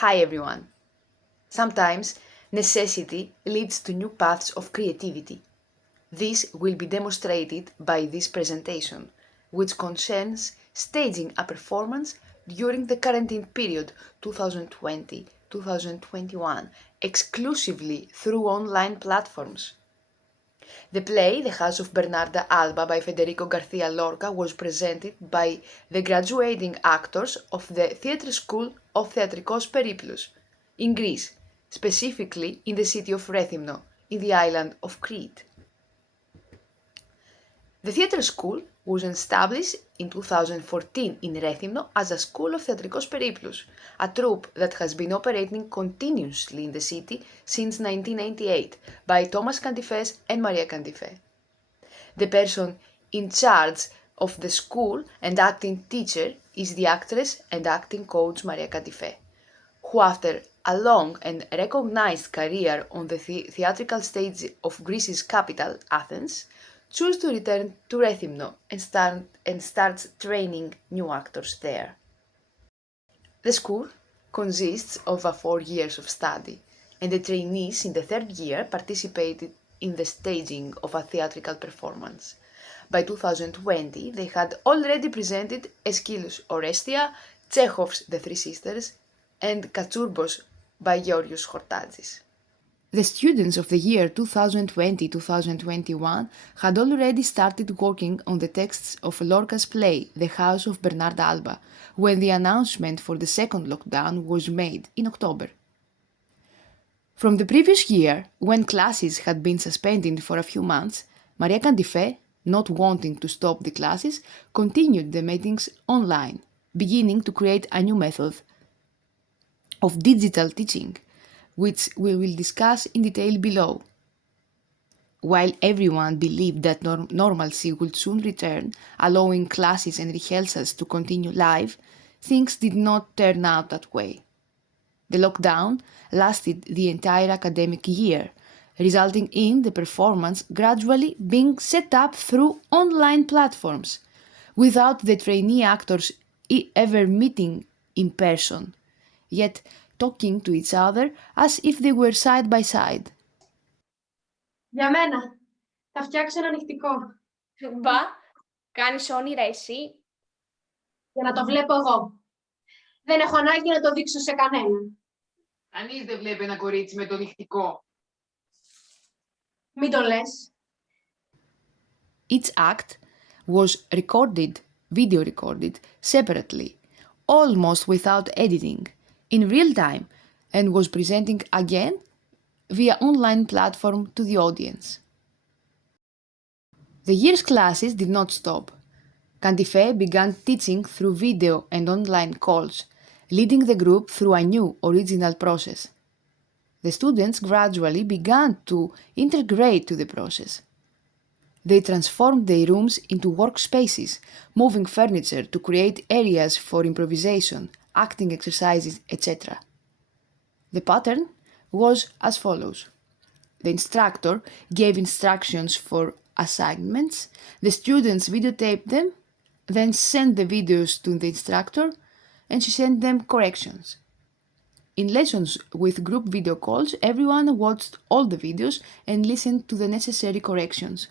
Hi everyone! Sometimes necessity leads to new paths of creativity. This will be demonstrated by this presentation, which concerns staging a performance during the quarantine period 2020-2021, exclusively through online platforms. The play The House of Bernarda Alba by Federico García Lorca was presented by the graduating actors of the Theatre School of Θεατρικού Περίπλου in Greece, specifically in the city of Rethymno, in the island of Crete. The theatre school was established in 2014 in Rethymno as a school of Θεατρικού Περίπλου, a troupe that has been operating continuously in the city since 1998 by Thomas Kandifé and Maria Kandifé. The person in charge of the school and acting teacher is the actress and acting coach Maria Kandifé, who after a long and recognized career on the theatrical stage of Greece's capital, Athens, chose to return to Rethymno and starts training new actors there. The school consists of 4 years of study, and the trainees in the third year participated in the staging of a theatrical performance. By 2020, they had already presented Aeschylus' Orestia, Chekhov's The Three Sisters, and Katsurbos by Georgios Chortadzis. The students of the year 2020-2021 had already started working on the texts of Lorca's play The House of Bernarda Alba when the announcement for the second lockdown was made in October. From the previous year, when classes had been suspended for a few months, Maria Kandifé, not wanting to stop the classes, continued the meetings online, beginning to create a new method of digital teaching, which we will discuss in detail below. While everyone believed that normalcy would soon return, allowing classes and rehearsals to continue live, things did not turn out that way. The lockdown lasted the entire academic year, resulting in the performance gradually being set up through online platforms, without the trainee actors ever meeting in person, yet talking to each other as if they were side by side. Για μένα, θα φτιάξω ένα νυχτικό. Μπα, κάνεις όνειρα εσύ. Για να το βλέπω εγώ. Δεν έχω ανάγκη να το δείξω σε κανέναν. Κανείς δεν βλέπει ένα κορίτσι με το νυχτικό. Μην το λες. Each act was video recorded, separately, almost without editing, in real time, and was presenting again via online platform to the audience. The year's classes did not stop. Kandifé began teaching through video and online calls, leading the group through a new original process. The students gradually began to integrate to the process. They transformed their rooms into workspaces, moving furniture to create areas for improvisation, acting exercises, etc. The pattern was as follows. The instructor gave instructions for assignments, the students videotaped them, then sent the videos to the instructor, and she sent them corrections. In lessons with group video calls, everyone watched all the videos and listened to the necessary corrections.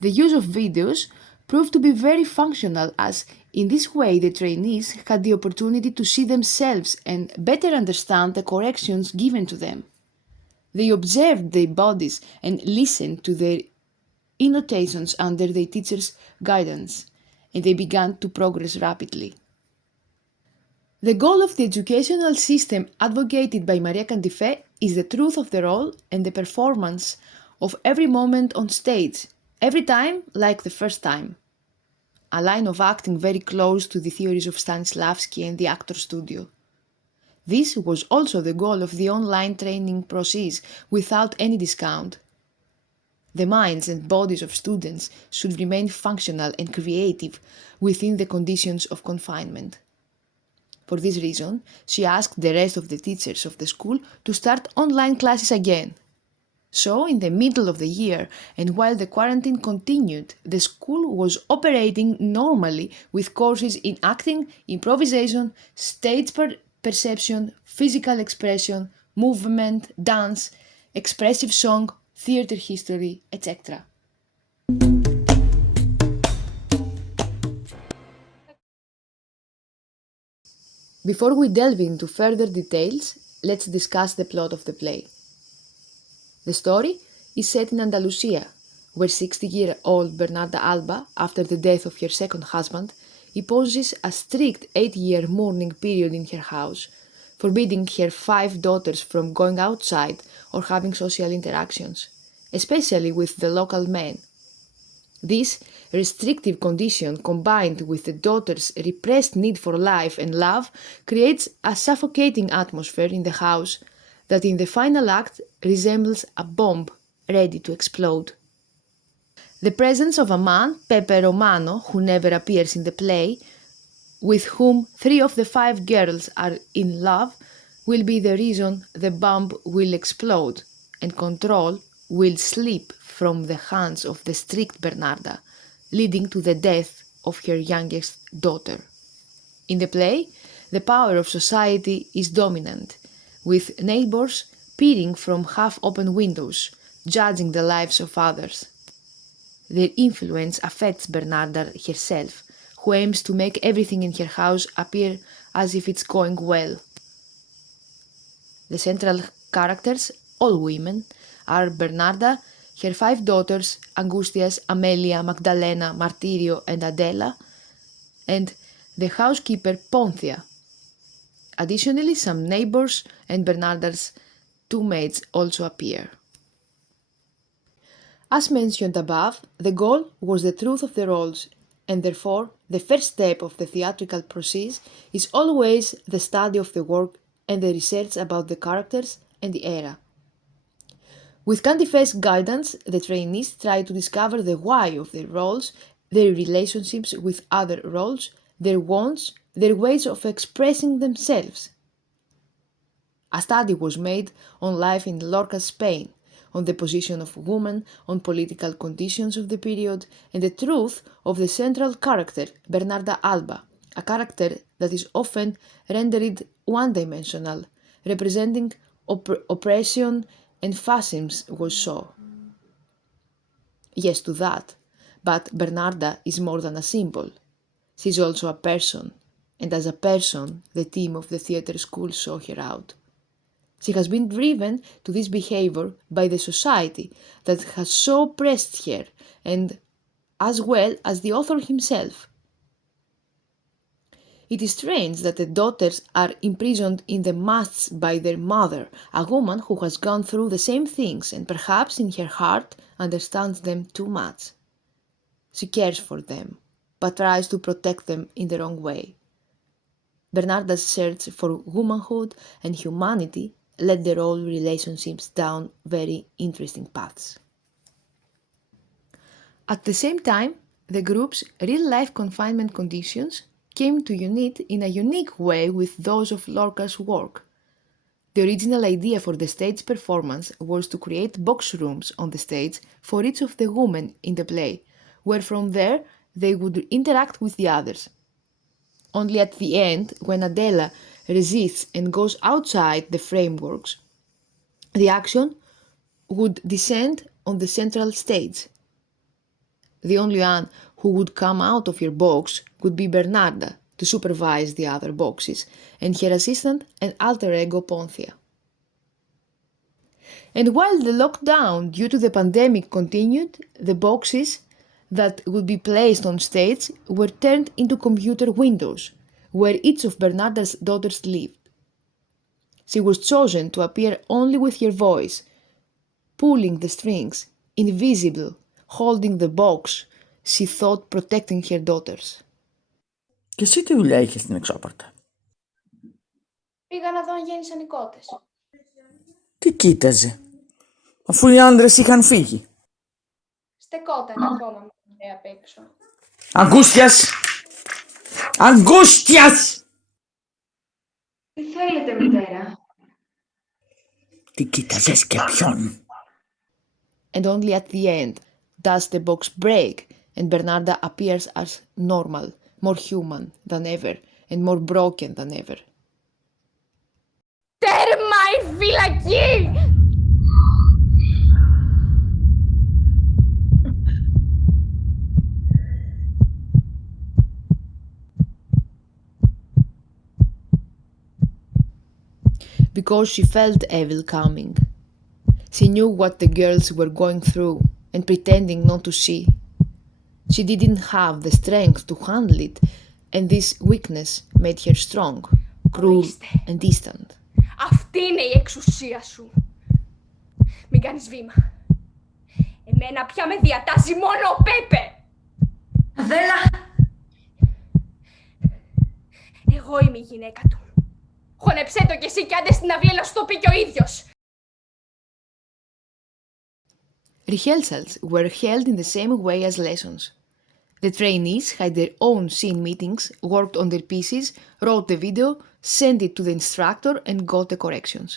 The use of videos proved to be very functional, as in this way the trainees had the opportunity to see themselves and better understand the corrections given to them. They observed their bodies and listened to their annotations under their teacher's guidance, and they began to progress rapidly. The goal of the educational system advocated by Maria Kandifé is the truth of the role and the performance of every moment on stage, every time like the first time. A line of acting very close to the theories of Stanislavski and the actor studio. This was also the goal of the online training process without any discount. The minds and bodies of students should remain functional and creative within the conditions of confinement. For this reason, she asked the rest of the teachers of the school to start online classes again. So, in the middle of the year, and while the quarantine continued, the school was operating normally with courses in acting, improvisation, stage perception, physical expression, movement, dance, expressive song, theater history, etc. Before we delve into further details, let's discuss the plot of the play. The story is set in Andalusia, where 60-year-old Bernarda Alba, after the death of her second husband, imposes a strict 8-year mourning period in her house, forbidding her 5 daughters from going outside or having social interactions, especially with the local men. This restrictive condition, combined with the daughters' repressed need for life and love, creates a suffocating atmosphere in the house that in the final act resembles a bomb ready to explode. The presence of a man, Pepe Romano, who never appears in the play, with whom 3 of the 5 girls are in love, will be the reason the bomb will explode and control will slip from the hands of the strict Bernarda, leading to the death of her youngest daughter. In the play, the power of society is dominant, with neighbors peering from half-open windows, judging the lives of others. Their influence affects Bernarda herself, who aims to make everything in her house appear as if it's going well. The central characters, all women, are Bernarda, her 5 daughters, Angustias, Amelia, Magdalena, Martirio, and Adela, and the housekeeper, Ponthia. Additionally, some neighbors and Bernarda's 2 maids also appear. As mentioned above, the goal was the truth of the roles, and therefore the first step of the theatrical process is always the study of the work and the research about the characters and the era. With Candifé's guidance, the trainees try to discover the why of their roles, their relationships with other roles, their wants, their ways of expressing themselves. A study was made on life in Lorca's Spain, on the position of women, on political conditions of the period, and the truth of the central character, Bernarda Alba, a character that is often rendered one-dimensional, representing oppression and fascism was so. Yes to that, but Bernarda is more than a symbol. She's also a person, and as a person, the team of the theatre school saw her out. She has been driven to this behavior by the society that has so oppressed her, and as well as the author himself. It is strange that the daughters are imprisoned in the masts by their mother, a woman who has gone through the same things and perhaps in her heart understands them too much. She cares for them, but tries to protect them in the wrong way. Bernarda's search for womanhood and humanity led their old relationships down very interesting paths. At the same time, the group's real-life confinement conditions came to unite in a unique way with those of Lorca's work. The original idea for the stage performance was to create box rooms on the stage for each of the women in the play, where from there they would interact with the others. Only at the end, when Adela resists and goes outside the frameworks, the action would descend on the central stage. The only one who would come out of her box would be Bernarda to supervise the other boxes, and her assistant and alter ego Ponthia. And while the lockdown due to the pandemic continued, the boxes that would be placed on stage were turned into computer windows, where each of Bernarda's daughters lived. She was chosen to appear only with her voice, pulling the strings, invisible, holding the box, she thought protecting her daughters. Και εσύ τι δουλειά είχες στην εξώπορτα? Πήγα να δω αν γέννησαν οι κότες. Τι κοίταζε, αφού οι άντρες είχαν φύγει? Στεκόταν ακόμα με την ιδέα απ' έξω. Αγκούστιας! Αγκούστιας! Τι θέλετε, μητέρα? Τι κοίταζες και ποιον? And only at the end does the box break and Bernarda appears as normal, more human than ever and more broken than ever. Φυλακή! Because she felt evil coming. She knew what the girls were going through and pretending not to see. She didn't have the strength to handle it, and this weakness made her strong, cruel and distant. Αυτή είναι η εξουσία σου. Μην κάνεις βήμα. Εμένα πια με διατάζει μόνο ο Πέπε. Αδέλα! Εγώ είμαι η γυναίκα του. Χωνεψέ το κι εσύ κι άντε στην αυλή να σου το πει κι ο ίδιος. Rehearsals were held in the same way as lessons. The trainees had their own scene meetings, worked on their pieces, wrote the video, sent it to the instructor and got the corrections.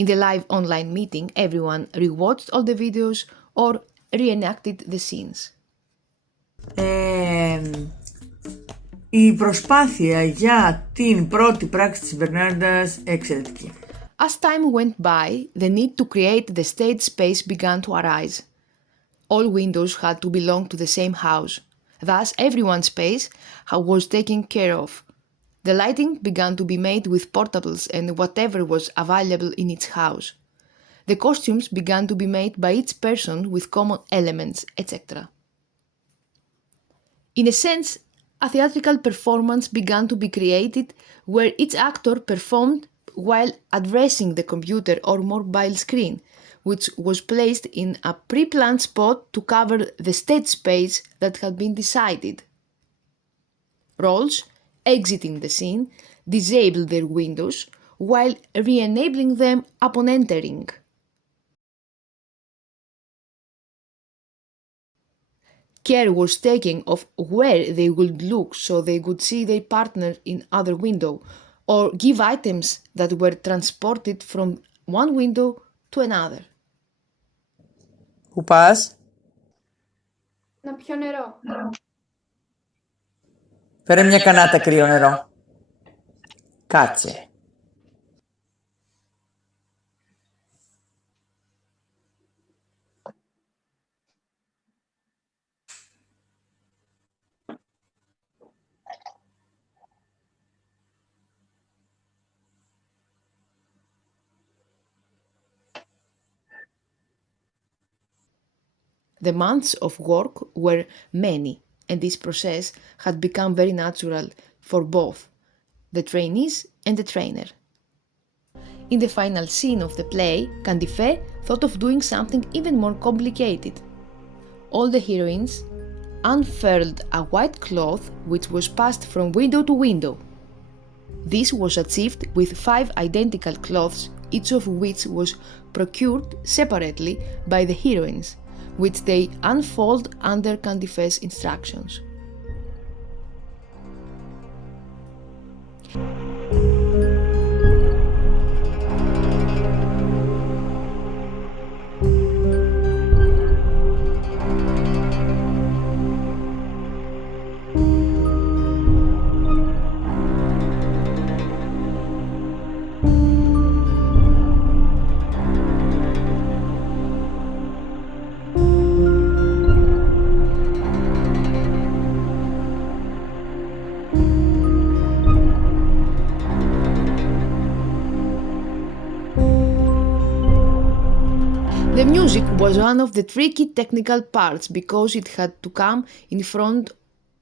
In the live online meeting, everyone rewatched all the videos or reenacted the scenes. Η προσπάθεια για την πρώτη πράξη της Μπερνάρντας εξαιρετική. As time went by, the need to create the stage space began to arise. All windows had to belong to the same house. Thus, everyone's space was taken care of. The lighting began to be made with portables and whatever was available in each house. The costumes began to be made by each person with common elements, etc. In a sense, a theatrical performance began to be created where each actor performed while addressing the computer or mobile screen, which was placed in a pre-planned spot to cover the stage space that had been decided. Roles exiting the scene disabled their windows while re-enabling them upon entering. Care was taken of where they would look so they could see their partner in other window or give items that were transported from one window to another. Πού πας? Να πιω νερό. Φέρε μια κανάτα κρύο νερό. Κάτσε. The months of work were many, and this process had become very natural for both the trainees and the trainer. In the final scene of the play, Candifé thought of doing something even more complicated. All the heroines unfurled a white cloth which was passed from window to window. This was achieved with 5 identical cloths, each of which was procured separately by the heroines, which they unfold under Candifé's instructions. The music was one of the tricky technical parts because it had to come in front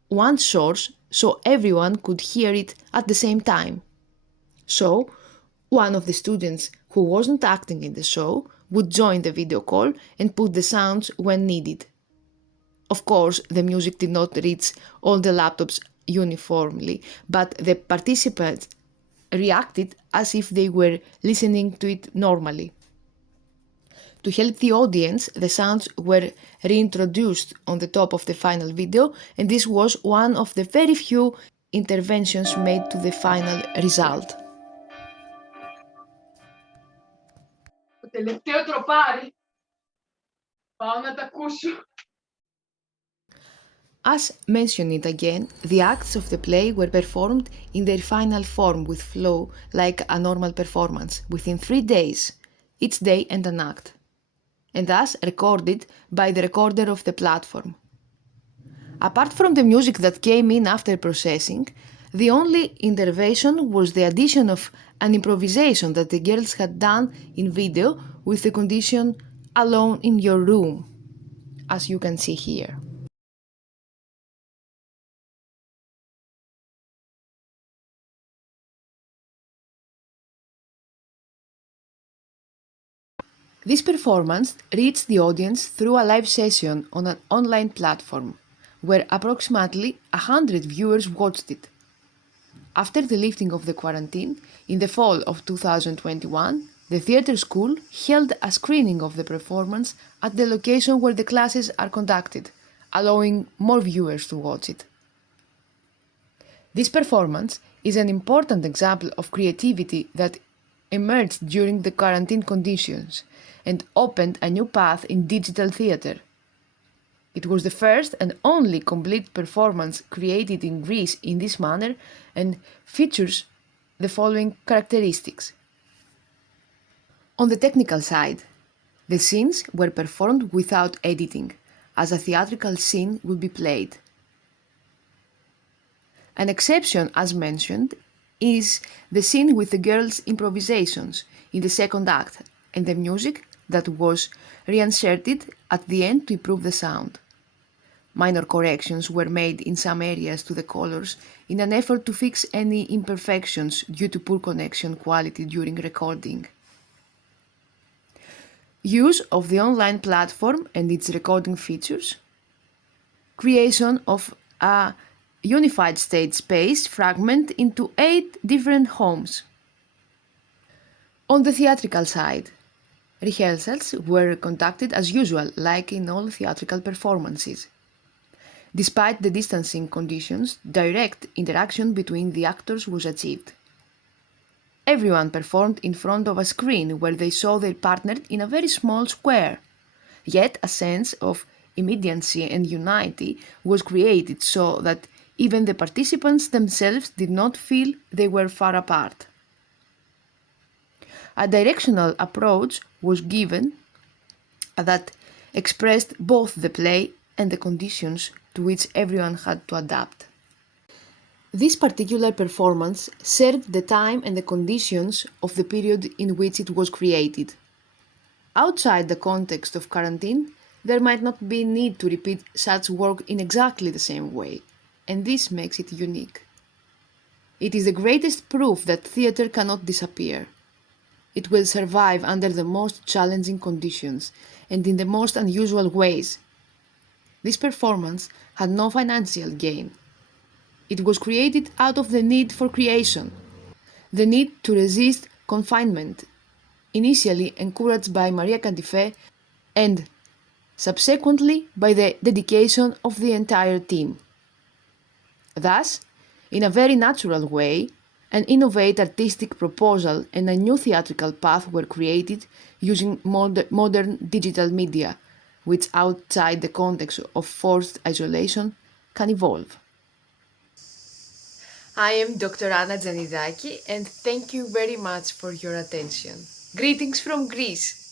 one source so everyone could hear it at the same time. So, one of the students who wasn't acting in the show would join the video call and put the sounds when needed. Of course, the music did not reach all the laptops uniformly, but the participants reacted as if they were listening to it normally. To help the audience, the sounds were reintroduced on the top of the final video, and this was one of the very few interventions made to the final result. Το τελευταίο τροπάρι. Πάω να τα ακούσω. As mentioned again, the acts of the play were performed in their final form with flow like a normal performance, within 3 days, each day and an act, and thus recorded by the recorder of the platform. Apart from the music that came in after processing, the only intervention was the addition of an improvisation that the girls had done in video with the condition "alone in your room", as you can see here. This performance reached the audience through a live session on an online platform, where approximately 100 viewers watched it. After the lifting of the quarantine, in the fall of 2021, the theatre school held a screening of the performance at the location where the classes are conducted, allowing more viewers to watch it. This performance is an important example of creativity that emerged during the quarantine conditions and opened a new path in digital theatre. It was the first and only complete performance created in Greece in this manner and features the following characteristics. On the technical side, the scenes were performed without editing, as a theatrical scene would be played. An exception, as mentioned, is the scene with the girls' improvisations in the second act and the music that was reinserted at the end to improve the sound. Minor corrections were made in some areas to the colors in an effort to fix any imperfections due to poor connection quality during recording. Use of the online platform and its recording features. Creation of a unified stage space fragment into 8 different homes. On the theatrical side, rehearsals were conducted as usual, like in all theatrical performances. Despite the distancing conditions, direct interaction between the actors was achieved. Everyone performed in front of a screen where they saw their partner in a very small square. Yet a sense of immediacy and unity was created so that even the participants themselves did not feel they were far apart. A directional approach was given that expressed both the play and the conditions to which everyone had to adapt. This particular performance served the time and the conditions of the period in which it was created. Outside the context of quarantine, there might not be need to repeat such work in exactly the same way, and this makes it unique. It is the greatest proof that theatre cannot disappear. It will survive under the most challenging conditions and in the most unusual ways. This performance had no financial gain. It was created out of the need for creation, the need to resist confinement, initially encouraged by Marias Kandifé and subsequently by the dedication of the entire team. Thus, in a very natural way, an innovative artistic proposal and a new theatrical path were created using modern digital media, which outside the context of forced isolation can evolve. I am Dr. Άννας Τζανιδάκη and thank you very much for your attention. Greetings from Greece!